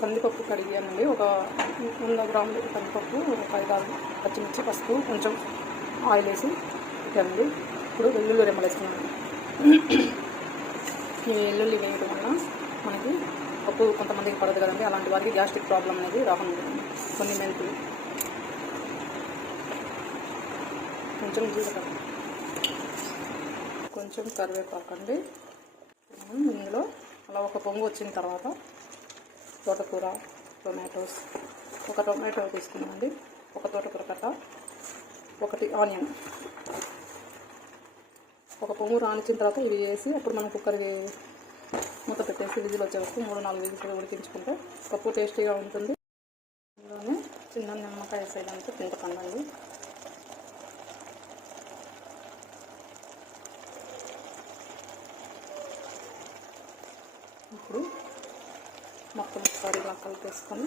కందిపప్పు కడిగానండి. ఒక 100 గ్రాములు కందిపప్పు, ఒక 5-6 పచ్చిమిర్చి, పసుపు, కొంచెం ఆయిల్ వేసి పెట్టానండి. ఇప్పుడు వెల్లుల్లి రెమ్మలు వేస్తున్నాను. ఈ వెల్లుల్లి వేయడం వల్ల మనకి పప్పు కొంతమందికి పడదు కదండి, అలాంటి వారికి గ్యాస్ట్రిక్ ప్రాబ్లం అనేది రాకుండా. కొన్ని మెంతులు, కొంచెం జీలకర్ర, కొంచెం కరివేపాకండి. ఇందులో అలా ఒక పొంగు వచ్చిన తర్వాత తోటకూర, టొమాటోస్, ఒక టొమాటో తీసుకున్నామండి, ఒక తోటకూర కట్ట, 1 ఆనియన్, ఒక పొంగు రానిచ్చిన తర్వాత ఇవి వేసి అప్పుడు మనం కుక్కర్కి మూత పెట్టేసి విజిల్ వచ్చే వరకు 3-4 విజిల్స్ ఉడికించుకుంటే పప్పు టేస్టీగా ఉంటుంది. ఇందులోనే చిన్న నిమ్మకాయ వేసేయడానికి చింతపండు. ఇప్పుడు మొత్తం ఒకసారి ఇలా కలిపేసుకొని